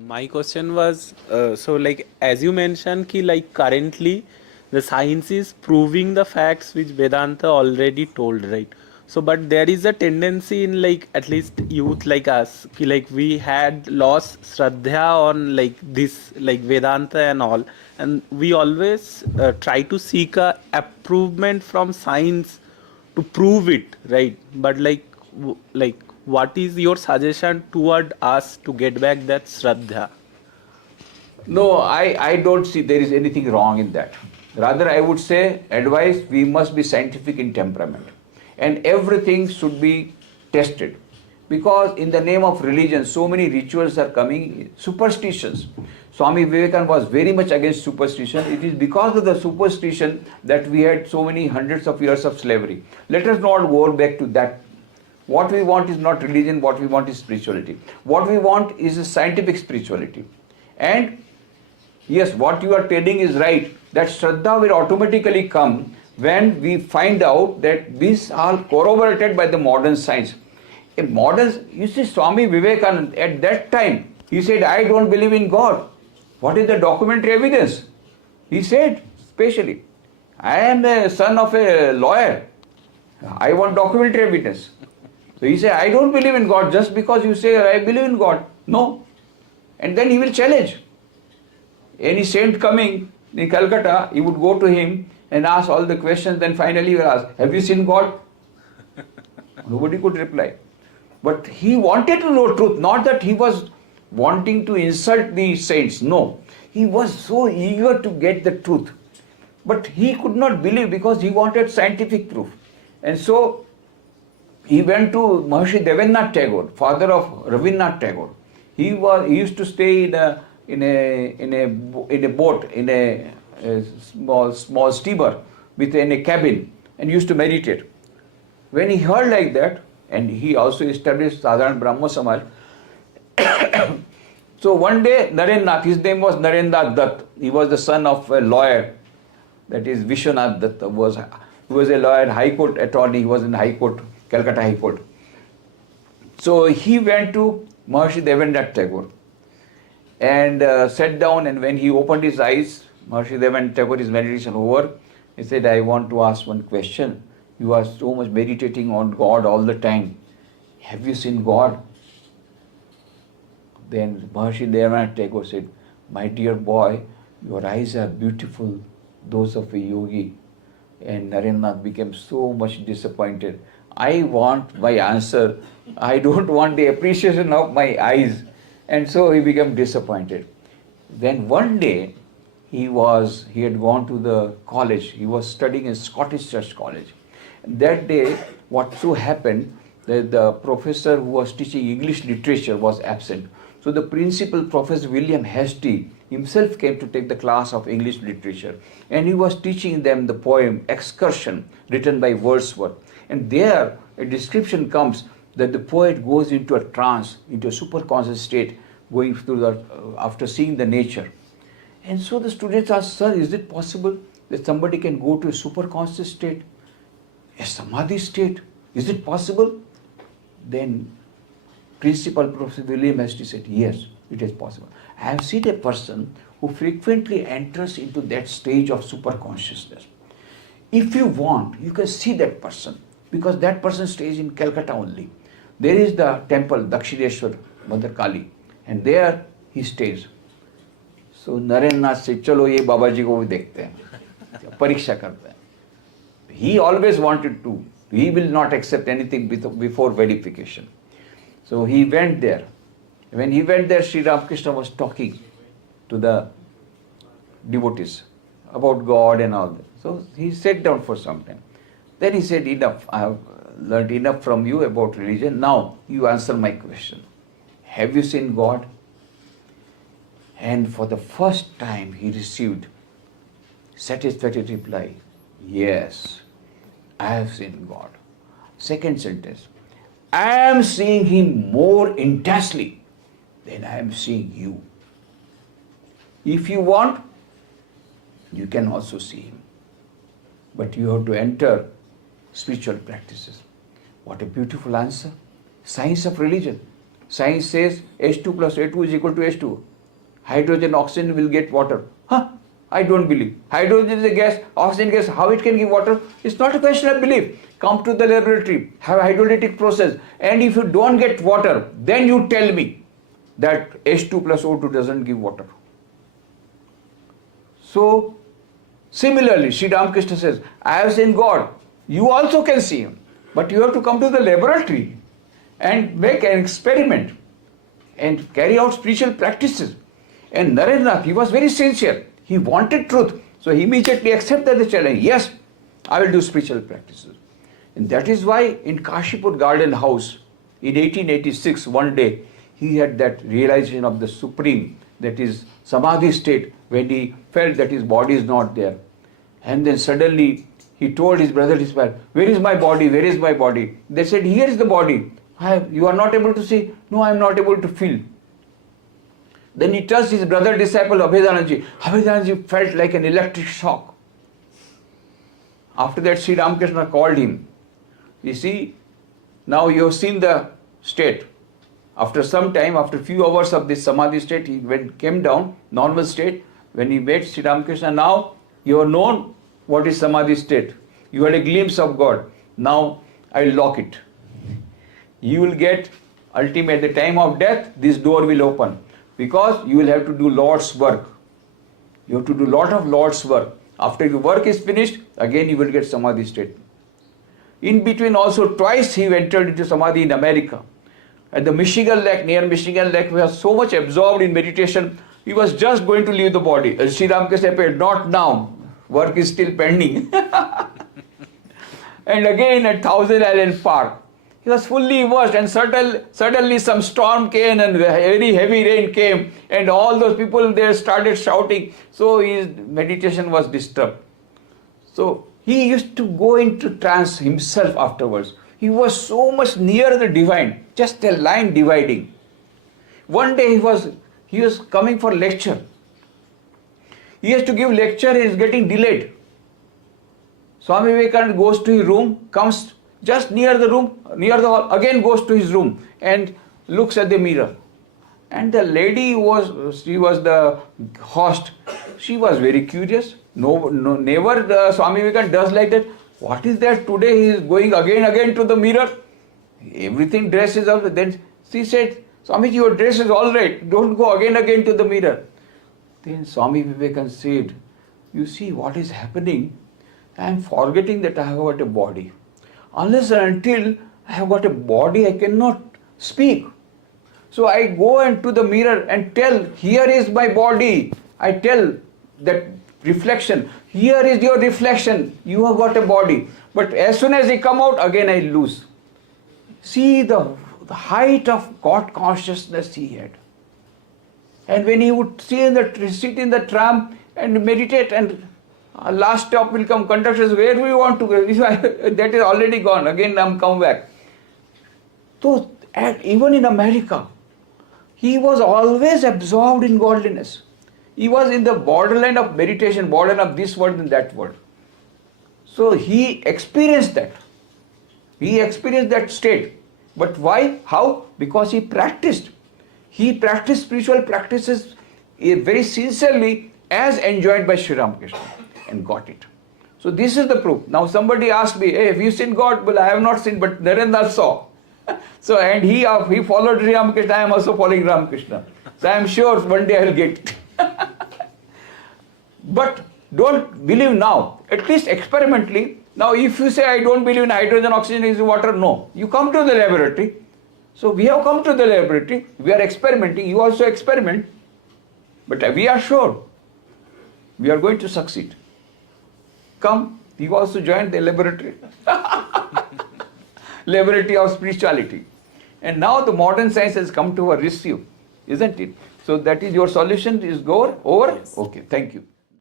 My question was so like as you mentioned ki like currently the science is proving the facts which Vedanta already told, right? So but there is a tendency in like at least youth like us ki like we had lost shraddha on like this like Vedanta and all, and we always try to seek a improvement from science to prove it, right? But like like what is your suggestion toward us to get back that shraddha? No, I don't see there is anything wrong in that. Rather, I would say, advice, we must be scientific in temperament. And everything should be tested. Because in the name of religion, so many rituals are coming, superstitions. Swami Vivekananda was very much against superstition. It is because of the superstition that we had so many hundreds of years of slavery. Let us not go back to that. What we want is not religion, what we want is spirituality. What we want is a scientific spirituality. And yes, what you are telling is right, that Shraddha will automatically come when we find out that these are corroborated by the modern science. You see, Swami Vivekananda, at that time, he said, I don't believe in God. What is the documentary evidence? He said, specially, I am the son of a lawyer. I want documentary evidence. So he said, I don't believe in God just because you say, I believe in God. No. And then he will challenge. Any saint coming in Calcutta, he would go to him and ask all the questions, then finally he will ask, have you seen God? Nobody could reply. But he wanted to know truth, not that he was wanting to insult the saints. No. He was so eager to get the truth. But he could not believe because he wanted scientific proof. And so he went to Maharishi Devendrath Tagore, father of Rabindranath Tagore. He used to stay in a boat, in a small steamer within a cabin, and used to meditate. When he heard like that, and he also established Sadharan Brahmo Samaj, so one day Narendranath, his name was Narendranath Dutt, he was the son of a lawyer, that is Vishwanath Dutt, he was a lawyer, High Court attorney, he was in High Court, Calcutta High Court. So he went to Maharishi Devendranath Tagore and sat down, and when he opened his eyes, Maharishi Devendranath Tagore, his meditation over, he said, I want to ask one question. You are so much meditating on God all the time. Have you seen God? Then Maharishi Devendranath Tagore said, my dear boy, your eyes are beautiful, those of a yogi. And Narendranath became so much disappointed. I want my answer. I don't want the appreciation of my eyes. And so he became disappointed. Then one day, he had gone to the college. He was studying in Scottish Church College. That day, what so happened, that the professor who was teaching English literature was absent. So the principal, Professor William Hastie, himself came to take the class of English literature. And he was teaching them the poem Excursion, written by Wordsworth. And there, a description comes that the poet goes into a trance, into a superconscious state, going through after seeing the nature. And so the students asked, sir, is it possible that somebody can go to a superconscious state, a samadhi state? Is it possible? Then Principal Professor William Hastie said, yes, it is possible. I have seen a person who frequently enters into that stage of superconsciousness. If you want, you can see that person, because that person stays in Calcutta only. There is the temple, Dakshineshwar, Mother Kali, and there he stays. So Narendranath said, चलो ये बाबा जी को भी देखते हैं, परीक्षा करते हैं. He always wanted to. He will not accept anything before verification. So he went there. When he went there, Sri Ramakrishna was talking to the devotees about God and all that. So he sat down for some time. Then he said, enough, I have learned enough from you about religion. Now you answer my question. Have you seen God? And for the first time he received satisfactory reply, yes, I have seen God. Second sentence, I am seeing him more intensely than I am seeing you. If you want, you can also see him. But you have to enter spiritual practices. What a beautiful answer. Science of religion. Science says H2 plus A2 is equal to H2. Hydrogen, oxygen will get water. Huh? I don't believe. Hydrogen is a gas, oxygen gas, how it can give water? It's not a question of belief. Come to the laboratory, have a hydrolytic process, and if you don't get water, then you tell me that H2 plus O2 doesn't give water. So, similarly, Sri Ramakrishna says, I have seen God. You also can see Him. But you have to come to the laboratory and make an experiment and carry out spiritual practices. And Narendra, he was very sincere. He wanted truth. So he immediately accepted the challenge. Yes, I will do spiritual practices. And that is why in Kashipur Garden House, in 1886, one day, he had that realization of the Supreme, that is samadhi state, when he felt that his body is not there. And then suddenly he told his brother, his wife, where is my body? Where is my body? They said, here is the body. You are not able to see? No, I am not able to feel. Then he touched his brother disciple Abhedananji. Abhedananji felt like an electric shock. After that, Sri Ramakrishna called him. You see, now you have seen the state. After some time, after few hours of this samadhi state, he came down, normal state. When he met Sri Ramakrishna, now you have known what is samadhi state. You had a glimpse of God. Now I will lock it. You will get, ultimately, at the time of death, this door will open. Because you will have to do Lord's work. You have to do lot of Lord's work. After your work is finished, again you will get samadhi state. In between also, twice he entered into samadhi in America. At the Michigan Lake, near Michigan Lake, he was so much absorbed in meditation, he was just going to leave the body. Sri Ramakrishna said, not now, work is still pending. And again at Thousand Island Park, he was fully immersed, and suddenly some storm came and very heavy rain came, and all those people there started shouting. So his meditation was disturbed. So he used to go into trance himself afterwards. He was so much near the divine, just a line dividing. One day he was coming for lecture. He has to give lecture, he is getting delayed. Swami Vivekananda goes to his room, comes just near the room, near the hall, again goes to his room and looks at the mirror. And the lady she was the host, she was very curious. Never Swami Vivekananda does like that. What is that today? He is going again to the mirror. Everything dress is all. Then she said, Swamiji, your dress is all right. Don't go again to the mirror. Then Swami Vivekananda said, you see what is happening? I am forgetting that I have got a body. Unless and until I have got a body, I cannot speak. So I go into the mirror and tell, here is my body. I tell that reflection, here is your reflection, you have got a body. But as soon as I come out, again I lose. See the height of God consciousness he had. And when he would sit in the tram and meditate, and last stop will come, conductors, where do you want to go? That is already gone, again I'm come back. So even in America, he was always absorbed in godliness. He was in the borderline of meditation, borderline of this world and that world. So he experienced that. He experienced that state. But why? How? Because he practiced. He practiced spiritual practices very sincerely as enjoined by Sri Ramakrishna and got it. So this is the proof. Now somebody asked me, hey, have you seen God? Well, I have not seen, but Narendra saw. So and he followed Sri Ramakrishna. I am also following Ramakrishna. So I am sure one day I will get it. But don't believe now, at least experimentally. Now if you say I don't believe in hydrogen, oxygen is water, no. You come to the laboratory. So we have come to the laboratory, we are experimenting, you also experiment. But we are sure we are going to succeed. Come, you also join the laboratory. Laboratory of spirituality. And now the modern science has come to a rescue, isn't it? So that is your solution is over? Yes. Okay, thank you.